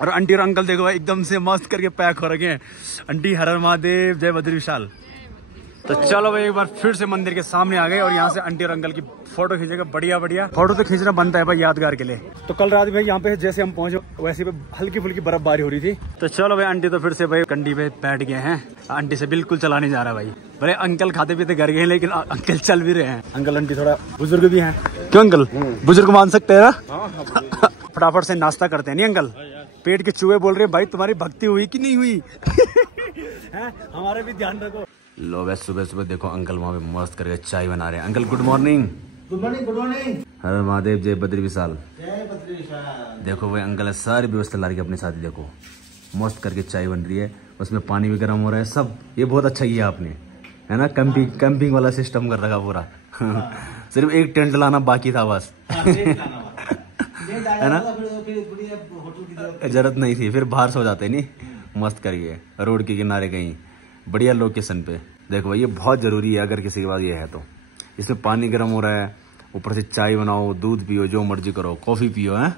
और आंटी और अंकल देखो भाई एकदम से मस्त करके पैक हो रखे हैं। आंटी हर हर महादेव, जय बद्री विशाल। तो चलो भाई एक बार फिर से मंदिर के सामने आ गए और यहाँ से आंटी और अंकल की फोटो खींचेगा। बढ़िया बढ़िया फोटो तो खींचना बनता है भाई यादगार के लिए। तो कल रात भाई यहाँ पे जैसे हम पहुंचे वैसे पे हल्की फुल्की बर्फबारी हो रही थी। तो चलो भाई आंटी तो फिर से भाई कंडी पे बैठ गए हैं। आंटी से बिल्कुल चला नहीं जा रहा भाई। भले अंकल खाते पीते घर गए लेकिन अंकल चल भी रहे हैं। अंकल आंटी थोड़ा बुजुर्ग भी हैं। क्यों अंकल बुजुर्ग मान सकते हैं ना? फटाफट से नाश्ता करते हैं नहीं अंकल? पेट के चूहे बोल रहे हैं भाई तुम्हारी भक्ति हुई कि नहीं हुई? हमारा भी ध्यान रखो। लो वैसे सुबह सुबह देखो अंकल वहाँ पे मस्त करके चाय बना रहे हैं। Uncle good morning. Good morning good morning. हर महादेव, जय बद्री विशाल। जय बद्री विशाल। देखो भाई अंकल ने सारी व्यवस्था ला रही अपने साथ ही। देखो मस्त करके चाय बन रही है, उसमें पानी भी गर्म हो रहा है सब। ये बहुत अच्छा किया आपने, है ना? कैंपिंग वाला सिस्टम कर रखा पूरा। सिर्फ एक टेंट लाना बाकी था बस। है ना? जरूरत नहीं थी, फिर बाहर सो जाते नहीं मस्त करिए रोड के किनारे कहीं बढ़िया लोकेशन पे। देखो भाई ये बहुत जरूरी है अगर किसी के पास ये है तो। इसमें पानी गर्म हो रहा है, ऊपर से चाय बनाओ, दूध पियो, जो मर्जी करो, कॉफी पियो। है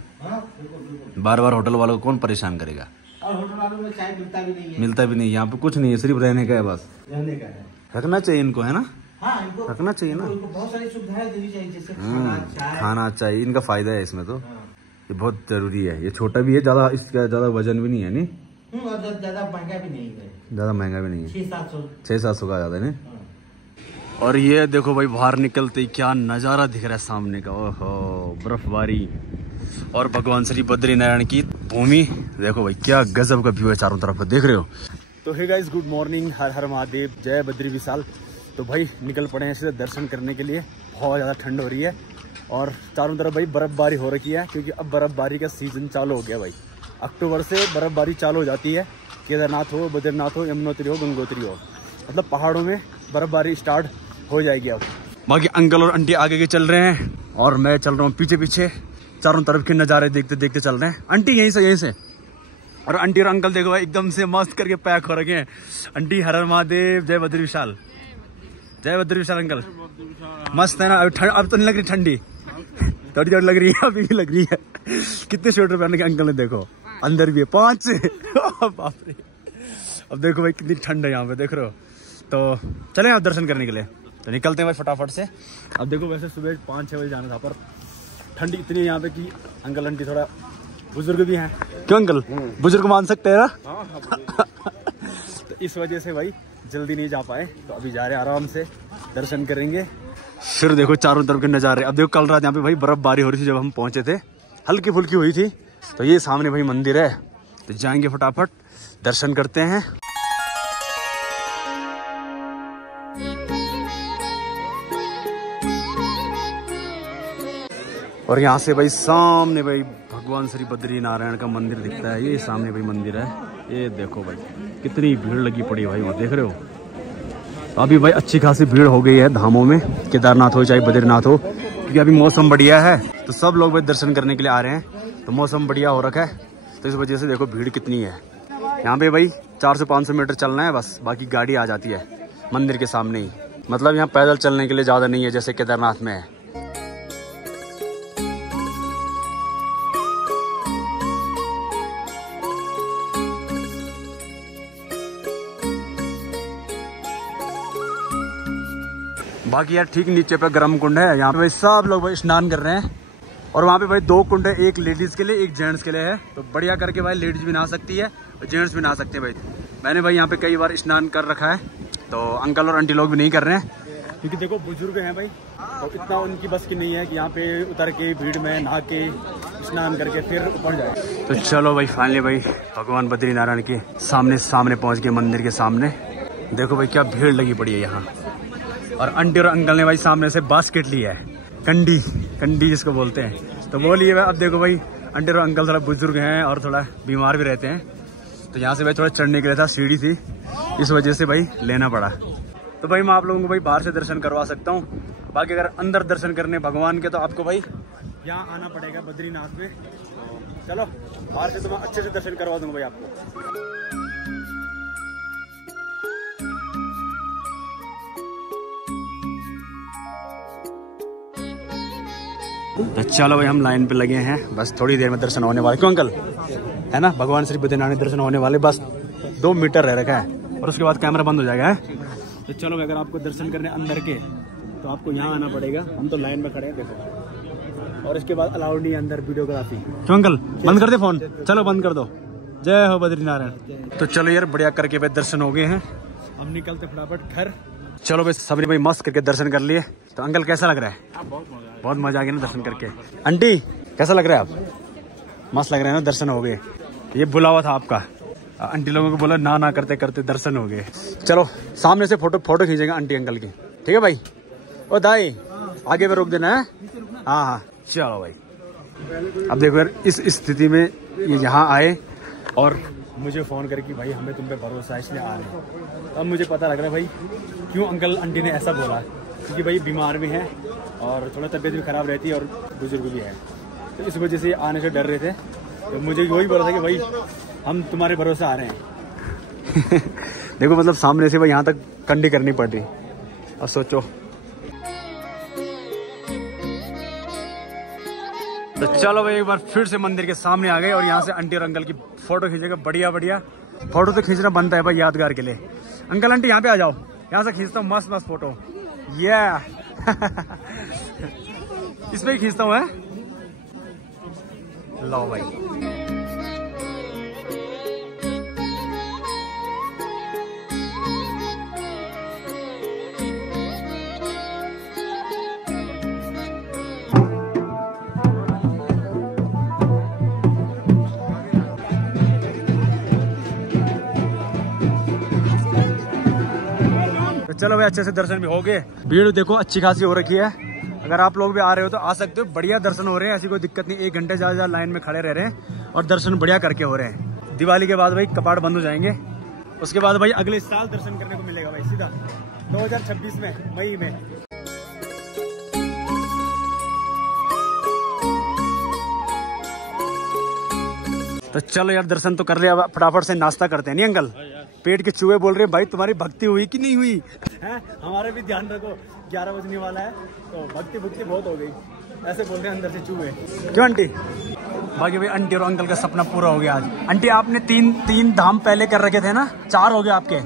बार बार होटल वालों को कौन परेशान करेगा? और होटल वालों में चाय मिलता भी नहीं है। मिलता भी नहीं, यहाँ पे कुछ नहीं है, सिर्फ रहने का है बस। रहने का है, रखना चाहिए इनको, है ना? हाँ, इनको रखना चाहिए ना। इनको बहुत सारी सुविधाएं देनी चाहिए, जैसे खाना चाहिए। इनका फायदा है इसमें तो। ये बहुत जरूरी है। ये छोटा भी है, ज्यादा इसका ज्यादा वजन भी नहीं है नहीं, और ज्यादा महंगा भी नहीं है। ज्यादा महंगा भी नहीं है, 600-700 का ज्यादा नहीं। और ये देखो भाई बाहर निकलते ही क्या नजारा दिख रहा है सामने का। ओहो बर्फबारी और भगवान श्री बद्री नारायण की भूमि। देखो भाई क्या गजब का व्यू है चारों तरफ, देख रहे हो? तो हे गाइस गुड मॉर्निंग, हर हर महादेव, जय बद्री विशाल। तो भाई निकल पड़े हैं सीधे दर्शन करने के लिए। बहुत ज़्यादा ठंड हो रही है और चारों तरफ भाई बर्फबारी हो रखी है, क्योंकि अब बर्फबारी का सीजन चालू हो गया भाई। अक्टूबर से बर्फबारी चालू हो जाती है। केदारनाथ हो, बद्रीनाथ हो, यमुनोत्री हो, गंगोत्री हो, मतलब पहाड़ों में बर्फबारी स्टार्ट हो जाएगी अब। बाकी अंकल और आंटी आगे के चल रहे हैं और मैं चल रहा हूँ पीछे पीछे। चारों तरफ के नज़ारे देखते देखते चल रहे हैं। आंटी यहीं से और आंटी और अंकल देखो भाई एकदम से मस्त करके पैक हो रखे हैं। आंटी हर हर महादेव, जय बद्री विशाल। जय बद्री विशाल अंकल। मस्त है ना? अब तो नहीं लग रही ठंडी? थोड़ी थोड़ी लग रही है, अभी भी लग रही है। कितने स्वेटर पहनने के अंकल ने देखो, अंदर भी है 5 बाप रे। अब देखो भाई कितनी ठंड है यहाँ पे, देख रहे हो? तो चले आप दर्शन करने के लिए, तो निकलते हैं भाई फटाफट से। अब देखो वैसे सुबह 5-6 बजे जाना था, पर ठंडी इतनी है यहाँ पे कि अंकल आंटी थोड़ा बुजुर्ग भी हैं। क्यों अंकल बुजुर्ग मान सकते हैं ना? तो इस वजह से भाई जल्दी नहीं जा पाए, तो अभी जा रहे हैं आराम से दर्शन करेंगे। फिर देखो चारों तरफ के नज़ारे। अब देखो कल रात यहाँ पे भाई बर्फबारी हो रही थी जब हम पहुंचे थे, हल्की फुल्की हुई थी। तो ये सामने भाई मंदिर है, तो जाएंगे फटाफट दर्शन करते हैं। और यहाँ से भाई सामने भाई भगवान श्री बद्री नारायण का मंदिर दिखता है। ये सामने भाई मंदिर है, ये देखो भाई कितनी भीड़ लगी पड़ी है भाई, वहाँ देख रहे हो? अभी भाई अच्छी खासी भीड़ हो गई है धामों में, केदारनाथ हो चाहे बद्रीनाथ हो, क्योंकि अभी मौसम बढ़िया है तो सब लोग भाई दर्शन करने के लिए आ रहे हैं। तो मौसम बढ़िया हो रखा है, तो इस वजह से देखो भीड़ कितनी है। यहाँ पे भाई 400-500 मीटर चलना है बस, बाकी गाड़ी आ जाती है मंदिर के सामने ही। मतलब यहाँ पैदल चलने के लिए ज़्यादा नहीं है जैसे केदारनाथ में है। बाकी यार ठीक नीचे पे गर्म कुंड है, यहाँ पे भाई सब लोग भाई स्नान कर रहे हैं। और वहाँ पे भाई 2 कुंड है, एक लेडीज के लिए एक जेंट्स के लिए है। तो बढ़िया करके भाई लेडीज भी नहा सकती है और जेंट्स भी नहा सकते हैं भाई। मैंने भाई यहाँ पे कई बार स्नान कर रखा है, तो अंकल और आंटी लोग भी नहीं कर रहे हैं, क्योंकि देखो बुजुर्ग हैं भाई, तो इतना उनकी बस की नहीं है कि यहाँ पे उतर के भीड़ में नहा के स्नान करके फिर ऊपर जाए। तो चलो भाई फाइनली भाई भगवान बद्री नारायण के सामने पहुँच गए, मंदिर के सामने। देखो भाई क्या भीड़ लगी पड़ी है यहाँ। और आंटी और अंकल ने भाई सामने से बास्केट लिया है, कंडी जिसको बोलते हैं, तो वो लिए। अब देखो भाई आंटी और अंकल थोड़ा बुजुर्ग हैं और थोड़ा बीमार भी रहते हैं, तो यहाँ से भाई थोड़ा चढ़ने के लिए था, सीढ़ी थी, इस वजह से भाई लेना पड़ा। तो भाई मैं आप लोगों को भाई बाहर से दर्शन करवा सकता हूँ। बाकी अगर अंदर दर्शन करने भगवान के, तो आपको भाई यहाँ आना पड़ेगा बद्रीनाथ में। चलो बाहर से तो मैं अच्छे से दर्शन करवा दूंगा भाई आपको। तो चलो भाई हम लाइन पे लगे हैं, बस थोड़ी देर में दर्शन होने वाले। क्यों अंकल? है ना। भगवान श्री बद्रीनाथ दर्शन होने वाले, बस 2 मीटर रह रखा है और उसके बाद कैमरा बंद हो जाएगा है। तो चलो अगर आपको दर्शन करने अंदर के तो आपको यहाँ आना पड़ेगा। हम तो लाइन में खड़े हैं देखो, और इसके बाद अलाउड नहीं है अंदर वीडियोग्राफी। क्यों अंकल बंद कर दे फोन, चलो बंद कर दो। जय हो बद्रीनारायण। तो चलो यार बढ़िया करके भाई दर्शन हो गए हैं, हम निकलते फटाफट घर। चलो भाई सबरी भाई मस्त करके दर्शन कर लिए। तो अंकल कैसा लग रहा है? बहुत मजा आ गया ना दर्शन करके। आंटी कैसा लग रहा है आप? मस्त लग रहा है ना, दर्शन हो गए। ये बुलावा था आपका, आंटी लोगों को बोला ना करते करते दर्शन हो गए। चलो सामने से फोटो खींचेगा आंटी अंकल की, ठीक है भाई। ओ दाई आगे पे रोक देना है। हाँ चलो भाई। अब देखो यार इस स्थिति में ये यहाँ आए और मुझे फ़ोन करके भाई हमें तुम पे भरोसा है इसलिए आ रहे हैं। अब मुझे पता लग रहा है भाई क्यों अंकल आंटी ने ऐसा बोला, क्योंकि भाई बीमार भी हैं और थोड़ा तबीयत भी ख़राब रहती है और बुजुर्ग भी है, तो इस वजह से आने से डर रहे थे। तो मुझे वही बोला था कि भाई हम तुम्हारे भरोसे आ रहे हैं। देखो मतलब सामने से भाई यहाँ तक कंडी करनी पड़ रही। और सोचो तो चलो भाई एक बार फिर से मंदिर के सामने आ गए और यहाँ से आंटी और अंकल की फोटो खींचेगा। बढ़िया फोटो तो खींचना बनता है भाई यादगार के लिए। अंकल आंटी यहाँ पे आ जाओ, यहाँ से खींचता हूँ मस्त फोटो। ये इसमें ही खींचता हूँ। लो भाई चलो भाई अच्छे से दर्शन भी हो गए। भीड़ देखो अच्छी खासी हो रखी है, अगर आप लोग भी आ रहे हो तो आ सकते हो। बढ़िया दर्शन हो रहे हैं, ऐसी कोई दिक्कत नहीं। 1 घंटे ज्यादा लाइन में खड़े रह रहे हैं और दर्शन बढ़िया करके हो रहे हैं। दिवाली के बाद भाई कपाट बंद हो जाएंगे, उसके बाद भाई अगले साल दर्शन करने को मिलेगा भाई सीधा 2026 में मई में। तो चलो यार दर्शन तो कर लिया, फटाफट से नाश्ता करते हैं। नहीं अंकल पेट के चूहे बोल रहे हैं भाई तुम्हारी भक्ति हुई कि नहीं हुई है? हमारे भी ध्यान रखो 11 बजने वाला है तो भक्ति बहुत हो गई, ऐसे बोल रहे हैं अंदर से चूहे। क्यों आंटी? बाकी भाई आंटी और अंकल का सपना पूरा हो गया आज। आंटी आपने तीन धाम पहले कर रखे थे ना, 4 हो गए आपके,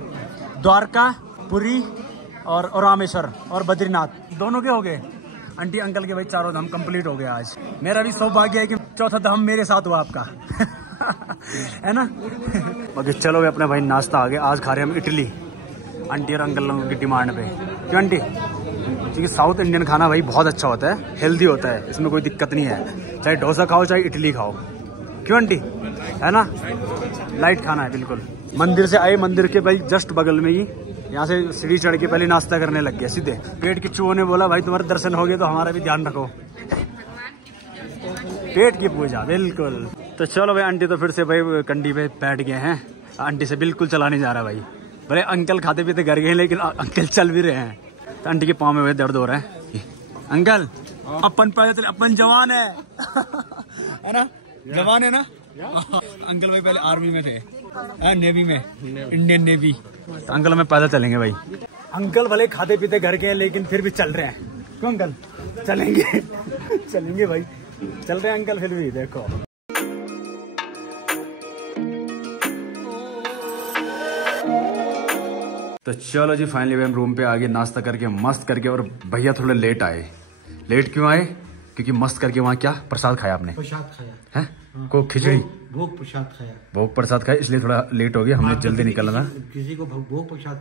द्वारका, पुरी और रामेश्वर और बद्रीनाथ, दोनों के हो गए। आंटी अंकल के भाई 4 धाम कंप्लीट हो गया आज। मेरा भी सौभाग्य है कि 4था धाम मेरे साथ हुआ आपका। है ना। बाकी चलो अपने भाई नाश्ता आ गया। आज खा रहे हम इडली, आंटी और अंकल लोगों की डिमांड पे। क्यों आंटी? क्योंकि साउथ इंडियन खाना भाई बहुत अच्छा होता है, हेल्दी होता है, इसमें कोई दिक्कत नहीं है। चाहे डोसा खाओ चाहे इडली खाओ। क्यों आंटी? है ना, लाइट खाना है बिल्कुल। मंदिर से आए, मंदिर के भाई जस्ट बगल में ही, यहाँ से सीढ़ी चढ़ के पहले नाश्ता करने लग गया सीधे। पेट के चूहों ने बोला भाई तुम्हारे दर्शन हो गए तो हमारा भी ध्यान रखो, पेट की पूजा बिल्कुल। तो चलो भाई आंटी तो फिर से भाई कंडी पे बैठ गए हैं। आंटी से बिल्कुल चला नहीं जा रहा भाई। भले अंकल खाते पीते घर गए लेकिन अंकल चल भी रहे हैं। तो आंटी के पाँव में दर्द हो रहा है। अंकल अपन पैदल, अपन जवान है। है ना, जवान है ना। अंकल भाई पहले आर्मी में थे, नेवी में, इंडियन नेवी। तो अंकल हमें पैदल चलेंगे भाई। अंकल भले खाते पीते घर गए लेकिन फिर भी चल रहे हैं। क्यों अंकल? चलेंगे चलेंगे भाई, चल रहे हैं अंकल फिर भी। देखो तो चलो जी फाइनली हम रूम पे आगे नाश्ता करके मस्त करके। और भैया थोड़ा लेट आए। लेट क्यों आए? क्योंकि मस्त करके वहाँ क्या प्रसाद खाया आपने? प्रसाद खाया है को खिचड़ी, भोग प्रसाद खाया, भोग प्रसाद खाया, इसलिए थोड़ा लेट हो गया। हमने जल्दी निकलना था। किसी को भोग प्रसाद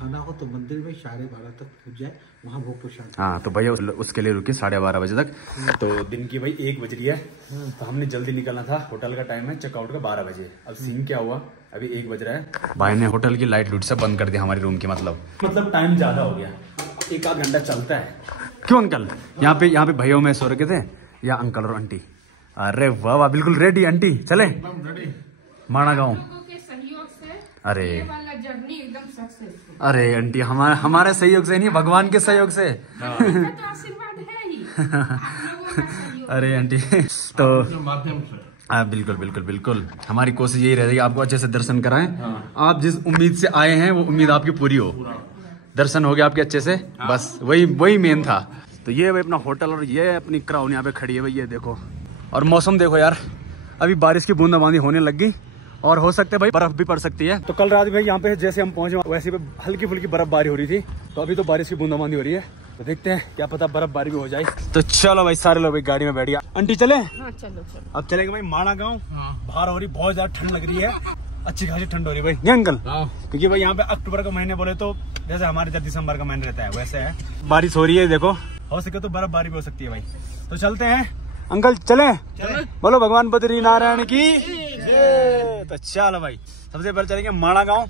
खाना हो तो मंदिर में 12:30 तक पहुँच जाए, वहाँ भोग प्रसाद। हाँ तो भैया उसके लिए रुके 12:30 बजे तक। तो दिन की भाई 1 बज रही है, तो हमने जल्दी निकलना था। होटल का टाइम है चेकआउट का 12 बजे। अब सीन क्या हुआ, अभी 1 बज रहा है, भाई ने होटल की लाइट लूट सब बंद कर दिया हमारे रूम की। मतलब टाइम ज्यादा हो गया, 1 आध घंटा चलता है। क्यों अंकल? यहाँ पे भैया में सो रखे थे या अंकल और आंटी? अरे वाह वाह, बिल्कुल रेडी। आंटी चले माणा गाँव। अरे अरे आंटी हमारे सहयोग से नहीं, भगवान के सहयोग से। अरे आंटी तो हाँ बिल्कुल बिल्कुल बिल्कुल, हमारी कोशिश यही रहेगी आपको अच्छे से दर्शन कराएं। आप जिस उम्मीद से आए हैं वो उम्मीद आपकी पूरी हो, दर्शन हो गया आपके अच्छे से, बस वही मेन था। तो ये भाई अपना होटल और ये अपनी क्राउन यहाँ पे खड़ी है भाई, ये देखो। और मौसम देखो यार, अभी बारिश की बूंदाबांदी होने लग गई और हो सकता है भाई बर्फ भी पड़ सकती है। तो कल रात भाई यहाँ पे जैसे हम पहुंचे वैसे पे हल्की फुल्की बर्फबारी हो रही थी, तो अभी तो बारिश की बूंदाबांदी हो रही है, तो देखते हैं क्या पता बर्फबारी भी हो जाए। तो चलो भाई सारे लोग भाई गाड़ी में बैठ गया। आंटी चले? हाँ, चलो चलो। अब चलेंगे भाई माणा गाँव। बाहर हो रही बहुत ज्यादा ठंड लग रही है, अच्छी खासी ठंड हो रही है भाई अंकल, क्योंकि भाई यहाँ पे अक्टूबर का महीने बोले तो जैसे हमारे जब दिसंबर का महीने रहता है वैसे है। बारिश हो रही है, देखो हो सके तो बर्फबारी भी हो सकती है भाई। तो चलते हैं अंकल, चले? बोलो भगवान बद्री नारायण की। तो चलो भाई सबसे पहले चलेंगे माणा गांव,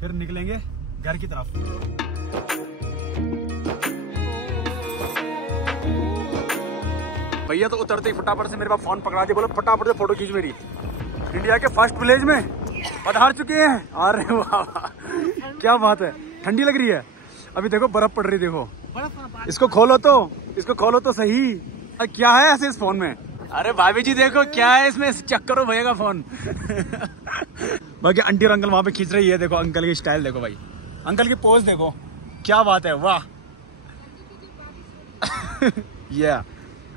फिर निकलेंगे घर की तरफ। भैया तो उतरते ही फटाफट से मेरे पास फोन पकड़ा दिया, बोलो फटाफट से फोटो खींच मेरी। इंडिया के फर्स्ट विलेज में पधार चुके हैं। अरे वाह क्या बात है, ठंडी लग रही है। अभी देखो बर्फ पड़ रही, देखो इसको खोलो तो सही। क्या है ऐसे इस फोन में? अरे भाभी जी देखो क्या है इसमें, चेक करो भैया का फोन। बाकी आंटी और अंकल वहां पे खींच रही है, देखो अंकल की स्टाइल देखो भाई, अंकल की पोज देखो, क्या बात है, वाह। ये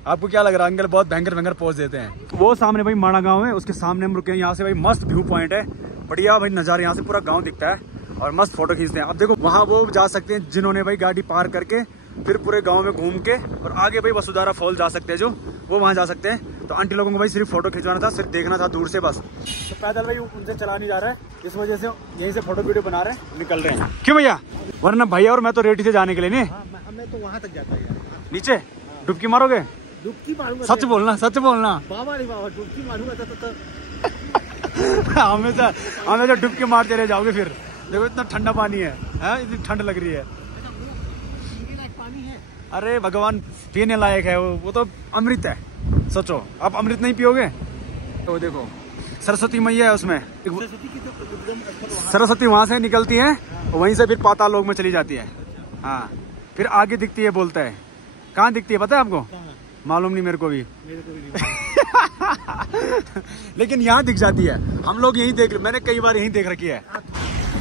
आपको क्या लग रहा है? अंकल बहुत भयंकर पोज देते हैं। वो सामने भाई माणा गांव है, उसके सामने हम रुके हैं। यहाँ से भाई मस्त व्यू पॉइंट है, बढ़िया भाई नजारे, यहाँ से पूरा गाँव दिखता है और मस्त फोटो खींचते हैं। अब देखो वहाँ वो जा सकते हैं जिन्होंने भाई गाड़ी पार करके फिर पूरे गांव में घूम के और आगे भाई वसुधारा फॉल जा सकते हैं, जो वो वहां जा सकते हैं। तो आंटी लोगों को भाई सिर्फ फोटो खिंचवाना था, सिर्फ देखना था दूर से बस। तो पैदल भाई उनसे चला नहीं जा रहा है, इस वजह से यहीं से फोटो वीडियो बना रहे हैं, निकल रहे हैं। क्यों भैया? वरना भैया और मैं तो रेडी थे जाने के लिए। नहीं हमें तो वहाँ तक जाता है, नीचे डुबकी मारोगे? डुबकी मारूंगा, सच बोलना बाबा नहीं बाबा, डुबकी मारूंगा तो हमें डुबकी मारते रह जाओगे फिर। देखो इतना ठंडा पानी है, इतनी ठंड लग रही है। अरे भगवान पीने लायक है वो तो अमृत है, सोचो आप अमृत नहीं पियोगे? तो देखो सरस्वती मैया है उसमें, सरस्वती वहां से निकलती है, वहीं से फिर पाताल लोक में चली जाती है। हाँ फिर आगे दिखती है, बोलता है कहाँ दिखती है पता है आपको? मालूम नहीं मेरे को भी। लेकिन यहाँ दिख जाती है, हम लोग यही देख, मैंने कई बार यही देख रखी है।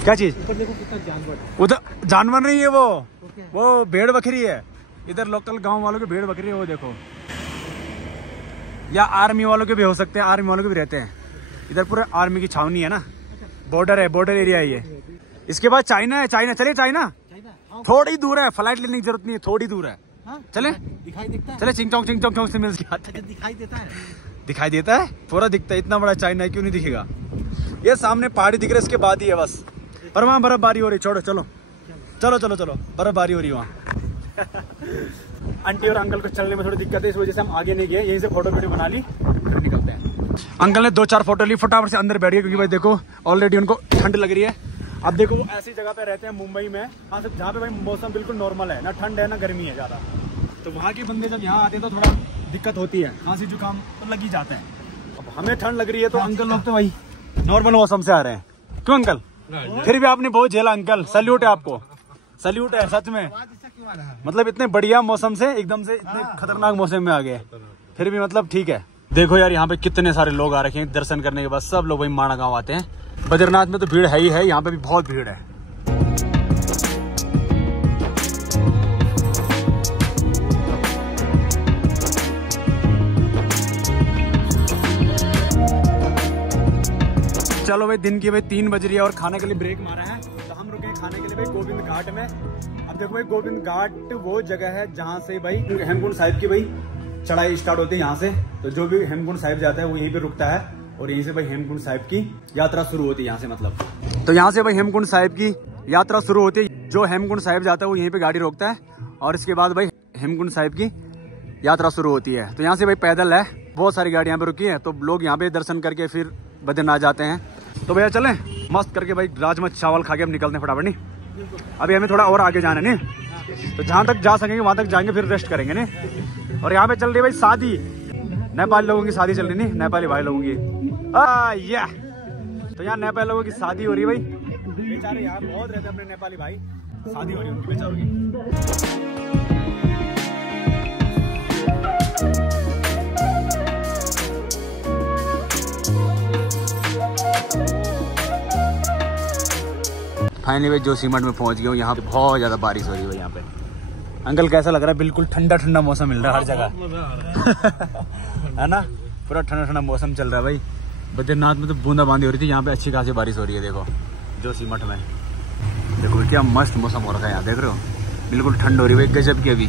क्या चीज? देखो कितना जानवर, उधर जानवर नहीं है वो भेड़ बकरी है। इधर लोकल गांव वालों के भेड़ बकरी है वो देखो, या आर्मी वालों के भी हो सकते हैं, आर्मी वालों के भी रहते हैं इधर। पूरा आर्मी की छावनी है ना, बॉर्डर है, बॉर्डर एरिया है ये। इसके बाद चाइना है, चाइना चले, चाइना थोड़ी दूर है, फ्लाइट लेने की जरूरत नहीं है, थोड़ी दूर है। चले दिखाई देता है, चले चिंगचोंग से मिल के आते हैं। दिखाई देता है पूरा दिखता है, इतना बड़ा चाइना है, क्यों नहीं दिखेगा? ये सामने पहाड़ी दिख रहा है, इसके बाद ही है बस। पर वहाँ बर्फबारी हो रही, छोड़ो चलो बर्फबारी हो रही वहाँ। आंटी और अंकल को चलने में थोड़ी दिक्कत है, इस वजह से हम आगे नहीं गए, यहीं से फोटो वीडियो बना ली, फिर निकलते हैं। अंकल ने 2-4 फोटो ली, फटाफट से अंदर बैठ गए, क्योंकि भाई देखो ऑलरेडी उनको ठंड लग रही है। अब देखो वो ऐसी जगह पे रहते हैं मुंबई में, जहाँ पे भाई मौसम बिल्कुल नॉर्मल है, ना ठंड है ना गर्मी है ज्यादा। तो वहाँ के बंदे जब यहाँ आते हैं तो थोड़ा दिक्कत होती है, खांसी जुकाम तो लग ही जाते हैं। अब हमें ठंड लग रही है तो अंकल लोग तो भाई नॉर्मल मौसम से आ रहे हैं। क्यों अंकल? फिर भी आपने बहुत झेला अंकल, सैल्यूट है आपको, सैल्यूट है सच में। मतलब इतने बढ़िया मौसम से एकदम से इतने खतरनाक मौसम में आ गए, फिर भी मतलब ठीक है। देखो यार यहाँ पे कितने सारे लोग आ रखे हैं दर्शन करने के बाद, सब लोग भाई माणा गाँव आते हैं। बद्रीनाथ में तो भीड़ है ही है, यहाँ पे भी बहुत भीड़ है। चलो भाई दिन की भाई 3 बज रही है और खाने के लिए ब्रेक मारा है, तो हम रुके खाने के लिए भाई गोविंद घाट में। अब देखो भाई गोविंद घाट वो जगह है जहाँ से भाई हेमकुंड साहिब की भाई चढ़ाई स्टार्ट होती है यहाँ से। तो जो भी हेमकुंड साहिब जाता है वो यहीं पे रुकता है और यहीं से भाई हेमकुंड साहिब की यात्रा शुरू होती है यहाँ से। मतलब तो यहाँ से भाई हेमकुंड साहिब की यात्रा शुरू होती है, जो हेमकुंड साहिब जाता है वो यहीं पे गाड़ी रोकता है और इसके बाद भाई हेमकुंड साहिब की यात्रा शुरू होती है। तो यहाँ से भाई पैदल है, बहुत सारी गाड़ियाँ पे रुकी है, तो लोग यहाँ पे दर्शन करके फिर बद्रीनाथ जाते हैं। तो भैया चलें मस्त करके भाई राजमा चावल खा के हम निकलते हैं फटाफट। नहीं अभी हमें थोड़ा और आगे जाना है, नहीं तो जहाँ तक जा सकेंगे वहाँ तक जाएंगे, फिर रेस्ट करेंगे। नहीं और यहाँ पे चल रही भाई शादी, नेपाली लोगों की शादी चल रही, नहीं नेपाली भाई लोगों की। तो यहाँ नेपाली लोगों की शादी हो रही है भाई, बेचारे यहाँ बहुत रहते हैं अपने नेपाली भाई, शादी हो रही है उनकी बेचारों की। फाइनली भाई जोशीमठ में पहुंच गया हूँ। यहाँ पे बहुत ज्यादा बारिश हो रही है यहाँ पे। अंकल कैसा लग रहा है? बिल्कुल ठंडा ठंडा मौसम मिल रहा है हर जगह। है ना, पूरा ठंडा ठंडा मौसम चल रहा है भाई। बद्रीनाथ में तो बूंदाबांदी हो रही थी, यहाँ पे अच्छी खासी बारिश हो रही है। देखो जोशीमठ में देखो क्या मस्त मौसम हो रखा है यहाँ, देख रहे हो, बिल्कुल ठंड हो रही है भाई, गजब की। अभी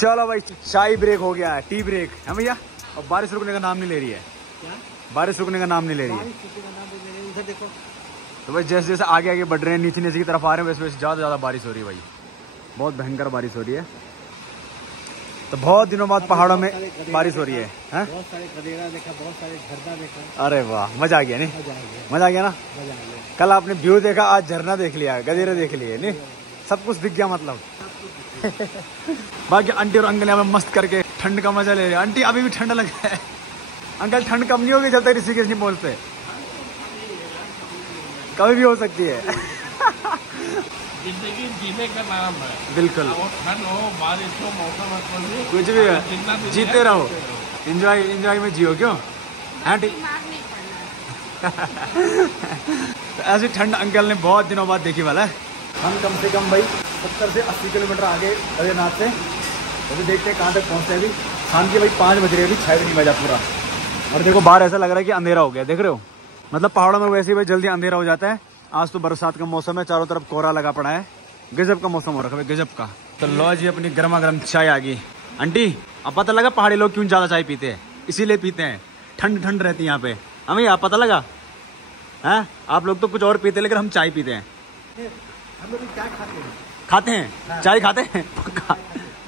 चलो भाई चाय ब्रेक हो गया है, टी ब्रेक है भैया। और बारिश रुकने का नाम नहीं ले रही है। क्या? बारिश रुकने का नाम नहीं ले रही है। इधर देखो तो भाई जैसे जैसे आगे आगे बढ़ रहे हैं, नीचे नीचे की तरफ आ रहे हैं, वैसे वैसे ज़्यादा बारिश हो रही है भाई, बहुत भयंकर बारिश हो रही है। तो बहुत दिनों बाद पहाड़ों में बारिश हो रही है। बहुत सारे कदेरा देखा, बहुत सारे झरना देखा। अरे वाह, मजा आ गया नहीं? मजा आ गया ना? मजा आ गया। कल आपने व्यू देखा, आज झरना देख लिया, गदेरे देख लिए, नहीं सब कुछ दिख गया मतलब। बाकी आंटी और अंकल यहाँ पे मस्त करके ठंड का मजा ले रहे हैं। आंटी अभी भी ठंड लगा है, अंकल ठंड कम नहीं होगी जब तक ऋषिकेश नहीं पहुँचते। कभी भी हो सकती है। जिंदगी जीने का नाम है। बिल्कुल, ठंड हो, बारिश हो, मौसम कुछ भी है, जीते रहो, एंजॉय में जियो। क्यों आंटी? ऐसी ठंड अंकल ने बहुत दिनों बाद देखी वाला है। हम कम से कम भाई 70 से 80 किलोमीटर आगे बद्रीनाथ से, अभी देखते हैं कहाँ तक पहुँचते हैं। अभी शाम के भाई 5 बज रहे हैं, अभी 6 भी नहीं बजा पूरा। और देखो बाहर ऐसा लग रहा है कि अंधेरा हो गया, देख रहे हो, मतलब पहाड़ों में वैसे ही भाई जल्दी अंधेरा हो जाता है। आज तो बरसात का मौसम है, चारों तरफ कोहरा लगा पड़ा है, गजब का मौसम हो रखा है, गजब का। तो लो जी अपनी गर्मा गर्म चाय आ गई। आंटी अब पता लगा पहाड़ी लोग क्यों ज्यादा चाय पीते हैं? इसीलिए पीते हैं, ठंड ठंड रहती है यहाँ पे। हमें आप पता लगा है? आप लोग तो कुछ और पीते हैं, लेकिन हम चाय पीते हैं। हम लोग क्या खाते हैं? खाते हैं हाँ। चाय खाते हैं पक्का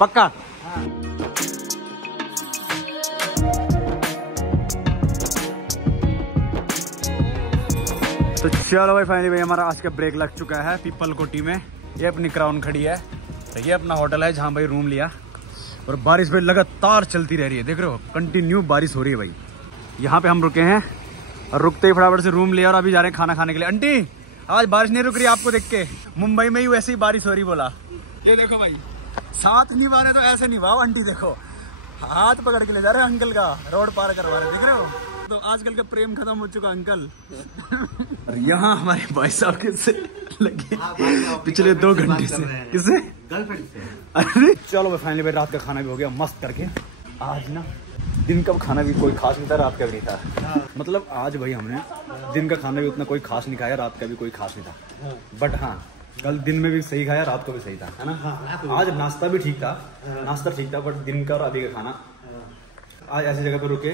पक्का। हाँ। तो चलो भाई फाइनली भाई हमारा आज का ब्रेक लग चुका है पीपल कोटी में। ये अपनी क्राउन खड़ी है, तो ये अपना होटल है जहाँ भाई रूम लिया। और बारिश भाई लगातार चलती रह रही है, देख रहे हो, कंटिन्यू बारिश हो रही है भाई। यहाँ पे हम रुके हैं और रुकते ही फटाफट से रूम लिया और अभी जा रहे हैं खाना खाने के लिए। आंटी आज बारिश नहीं रुक रही, आपको देख के मुंबई में ही वैसे ही बारिश हो रही बोला। ये देखो भाई, साथ निभाने तो ऐसे निभाओ। आंटी देखो हाथ पकड़ के ले जा रहे हैं अंकल का, रोड पार करवा रहे, देख रहे हो। तो आजकल का प्रेम खत्म हो चुका अंकल। और यहाँ हमारे भाई साहब किससे लगे पिछले 2 घंटे से, किससे? गर्लफ्रेंड से। अरे चलो भाई फाइनली भाई रात का खाना भी हो गया मस्त करके। आज ना दिन का खाना भी कोई खास नहीं था, रात का भी नहीं था। मतलब आज भाई हमने दिन का खाना भी उतना कोई खास नहीं खाया, रात का भी कोई खास नहीं था। बट हाँ कल दिन में भी सही खाया, रात को भी सही था, है ना। आज नाश्ता भी ठीक था, नाश्ता ठीक था, बट दिन का और अभी का खाना। आज ऐसी जगह पे रुके,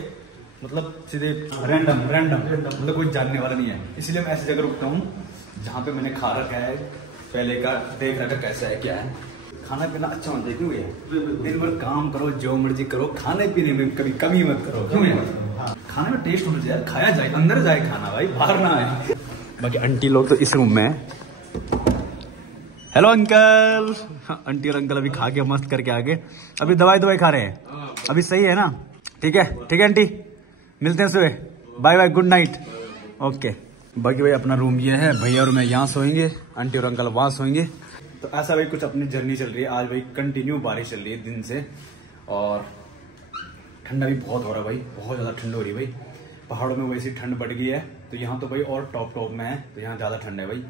मतलब सीधे रैंडम मतलब कोई जानने वाला नहीं है, इसलिए मैं ऐसी जगह रुकता हूँ जहाँ पे मैंने खा रखा है पहले का, देख रखा कैसा है क्या है। खाना पीना अच्छा होना चाहिए, क्यों भैया? दिन भर काम करो, जो मर्जी करो, खाने पीने में कभी कमी मत करो, क्यों भैया? खाने में टेस्ट होना चाहिए, खाया जाए, अंदर जाए खाना भाई, बाहर ना आए। बाकी आंटी लोग तो इस रूम में है। Hello uncle. आंटी और अंकल अभी खा के मस्त करके आगे, अभी दवाई खा रहे हैं, अभी सही है ना? ठीक है आंटी, मिलते हैं सुबह, bye bye, good night, okay. बाकी भाई अपना रूम ये है, भैया और मैं यहाँ सोएंगे, आंटी और अंकल वहाँ सोएंगे। तो ऐसा भाई कुछ अपनी जर्नी चल रही है। आज भाई कंटिन्यू बारिश चल रही है दिन से, और ठंडा भी बहुत हो रहा है भाई, बहुत ज़्यादा ठंड हो रही है भाई। पहाड़ों में वैसी ठंड बढ़ गई है, तो यहाँ तो भाई और टॉप में है, तो यहाँ ज़्यादा ठंड है भाई।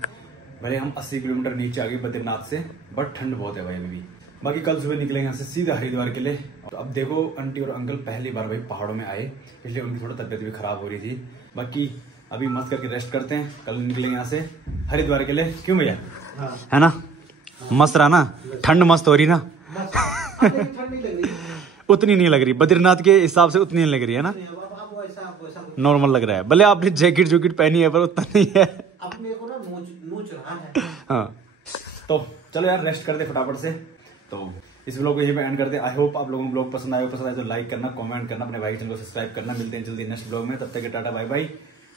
भले हम 80 किलोमीटर नीचे आ गए बद्रीनाथ से, बट ठंड बहुत है भाई अभी भी। बाकी कल सुबह निकलेंगे यहाँ से सीधा हरिद्वार के लिए। तो अब देखो आंटी और अंकल पहली बार भाई पहाड़ों में आए, इसलिए उनकी थोड़ा तबियत भी खराब हो रही थी। बाकी अभी मस्त करके रेस्ट करते हैं, कल निकलेंगे यहाँ से हरिद्वार के लिए, क्यों भैया? है ना, मस्त रहा ना, ठंड मस्त हो रही ना। उतनी नहीं लग रही, बद्रीनाथ के हिसाब से उतनी नहीं लग रही है ना, नॉर्मल लग रहा है। भले आपने जैकेट पहनी है पर उतना नहीं है। हाँ तो चलो यार रेस्ट करते फटाफट से। तो इस व्लॉग को यहीं पे एंड करते हैं। आई होप आप लोगों को व्लॉग पसंद आए तो लाइक करना, कमेंट करना, अपने भाई चैनल को सब्सक्राइब करना। मिलते हैं जल्दी नेक्स्ट व्लॉग में, तब तक के tata bye bye,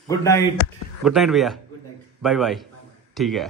good night. Good night भैया, बाय बाय, ठीक है।